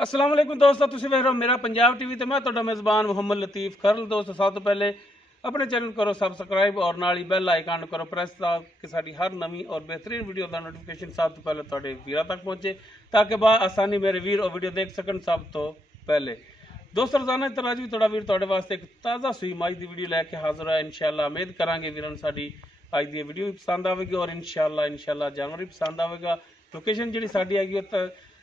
अस्सलाम वालेकुम दोस्तों, तुसीं वेख रहे हो मेरा पंजाब टीवी ते मैं तुहाडा मेज़बान मुहम्मद लतीफ़ खरल। दोस्तों सब तो पहले अपने चैनल करो सबसक्राइब और नाल ही बैल आइकन करो प्रेस ताकि साडी हर नवी और बेहतरीन वीडियो का नोटिफिकेशन सब तो पहले तुहाडे वीरां तक पहुंचे, ताकि आसानी मेरे वीर और वीडियो देख सकन सब तो पहले। दोस्तों रोजाना की तरह अज भी तुहाडा वीर तुहाडे वास्ते एक ताज़ा सूई मज की वीडियो लैके हाजिर है। इंशाअल्लाह उम्मीद करांगे वीरां साडी अज दी वीडियो भी पसंद आएगी और इंशाअल्लाह जानवर भी पसंद आएगा। लोकेशन जी साड़ी हैगी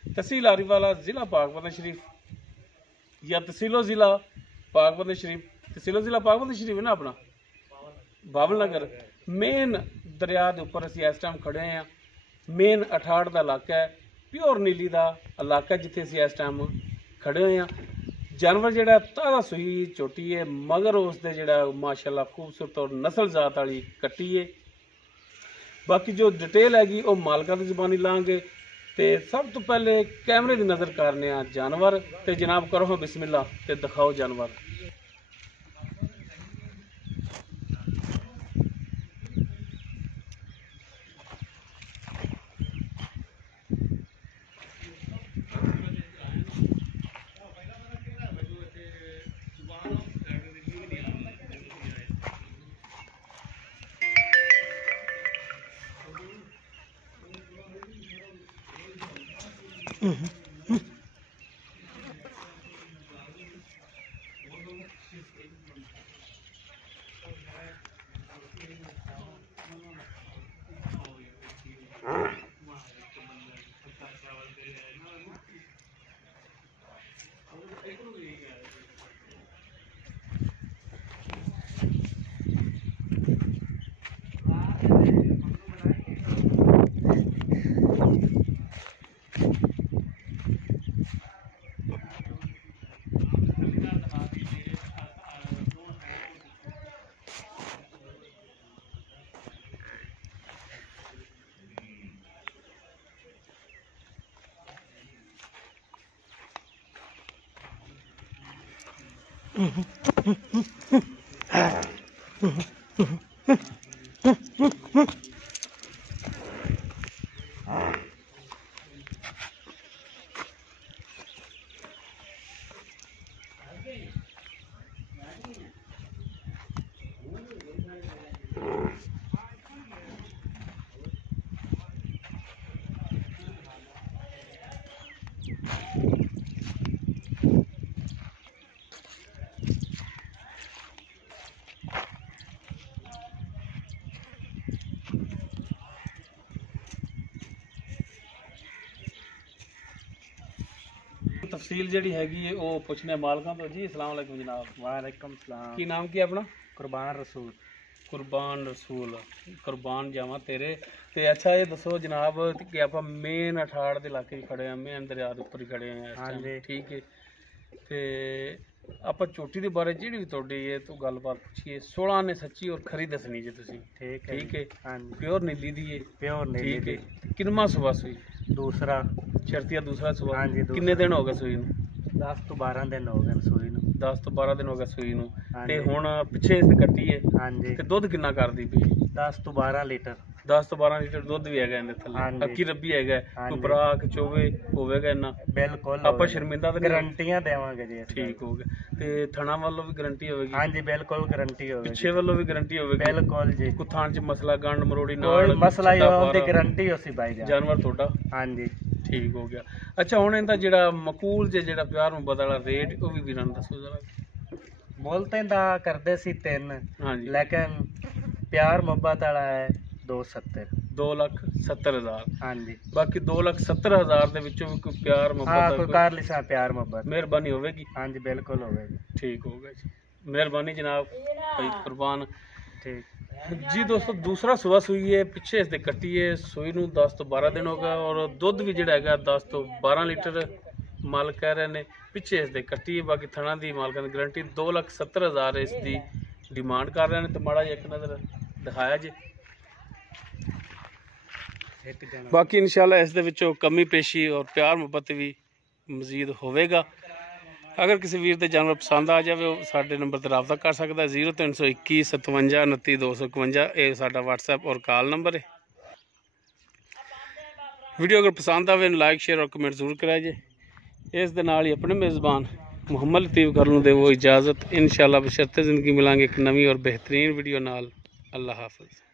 तहसील आरीवाला, जिला पाकपतन शरीफ या तहसीलो जिला पाकपतन शरीफ, तहसीलो जिला पाकपतन शरीफ है ना अपना बाबल नगर। मेन दरिया के उपर असी इस टाइम खड़े हैं। मेन 68 का इलाका है, प्योर नीली का इलाका जिथे असी इस टाइम खड़े हुए हैं। जानवर जोड़ा ताज़ा सूई झोटी है, मगर उसके जोड़ा माशाअल्लाह खूबसूरत और नस्ल जात वाली कट्टी है। बाकी जो डिटेल हैगी वो मालका की जबानी लाँगे। तो सब तो पहले कैमरे की नज़र करने जानवर, तो जनाब करो हाँ बिस्मिल्लाह ते दिखाओ जानवर। तफसील जी हैगी वो पुछने मालकों तो। जी अस्सलाम वालेकुम जनाब। वालेकुम सलाम। की नाम की अपना? कुर्बान रसूल। कुर्बान रसूल, कुर्बान जावा तेरे। तो अच्छा ये दसो जनाब कि आप मेन 68 के इलाके खड़े हैं, मेन दरिया के उपर ही खड़े हैं इस टाइम, ठीक है। तो आप झोटी के बारे जी भी थोड़ी है तो गलबात पूछिए। 16 ने सच्ची और खरी दसनी जी तुसी, ठीक है। प्योर नीली दी है, प्योर नीली, ठीक है। किनमा सुबह सुई? दूसरा शर्तिया दूसरा सुबह। हाँ जी। किन्ने दिन हो गए सूई नूं? 10 तो 12 दिन हो गए सूई नूं। 10 तो 12 दिन हो गए सूई नूं। ते हुण पिछे इस कट्टी है। हाँ जी। ते दुध किन्ना करदी पई? 10 तो 12 लीटर। 10 तो 12 लीटर दुध भी हैगा इहदे थल्ले। अक्की रब्बी हैगा, कोई बराक चोवे होवेगा इन्ना? बिल्कुल। आपां शर्मिंदा ते गारंटियां देवांगे जी। ठीक हो गया। ते थणा वालों भी गारंटी होवेगी? हाँ जी बिल्कुल गारंटी होवेगी। पिछे वालों भी गारंटी होवेगी? बिल्कुल जी। कोई थान च मसला गंड मरोड़ी नाल मसला ही होंदी गारंटी होसी भाई जानवर तोड़ा? हाँ जी ठीक हो गया। अच्छा हुण इहदा जेड़ा मकूल जेड़ा प्यार मुहब्बत वाला रेट वो भी वीरां नूं दसो जरा। बोलते दा करदे सी 3। हाँ जी। लेकिन प्यार मुहब्बत वाला है 270। 2,70,000। हाँ जी। बाकी 2,70,000 दे विचों भी कोई प्यार मुहब्बत कोई कर लिसा प्यार मुहब्बत मेहरबानी होवेगी? हाँ जी बिल्कुल होवेगी। ठीक हो गया जी, मेहरबानी जनाब भाई कुर्बान। ठीक जी दोस्तों, दूसरा सुबह सूई है, पिछे इसके कट्टी है। सूई नूं 10 तो 12 दिन हो गया और दुध भी जिहड़ा हैगा 10 तो 12 लीटर मालिक कह रहे हैं। पिछे इसके कट्टी है, बाकी थणा की मालिकां की गारंटी। 2,70,000 इसकी डिमांड कर रहे हैं। तो माड़ा एक नज़र दिखाया जी। बाकी इंशाल्लाह इस दे विचों कमी पेशी और प्यार मुहब्बत भी मजीद होवेगा। अगर किसी वीर के जानवर पसंद आ जाए साडे नंबर पर रब्ता कर सकता है। 0321 57 29 251 ये साडा व्हाट्सएप और कॉल नंबर है। वीडियो अगर पसंद आए लाइक शेयर और कमेंट जरूर कराए जे। ਇਸ ਦੇ ਨਾਲ ਹੀ ਆਪਣੇ ਮੇਜ਼ਬਾਨ ਮੁਹੰਮਦ ਲਤੀਫ ਕਰਨ ਨੂੰ ਦੇਵੋ ਇਜਾਜ਼ਤ। ਇਨਸ਼ਾਅੱਲਾ ਬਸ਼ਰਤੇ ਜ਼ਿੰਦਗੀ ਮਿਲਾਂਗੇ ਇੱਕ ਨਵੀਂ ਔਰ ਬਿਹਤਰੀਨ ਵੀਡੀਓ ਨਾਲ। ਅੱਲਾ ਹਾਫਿਜ਼।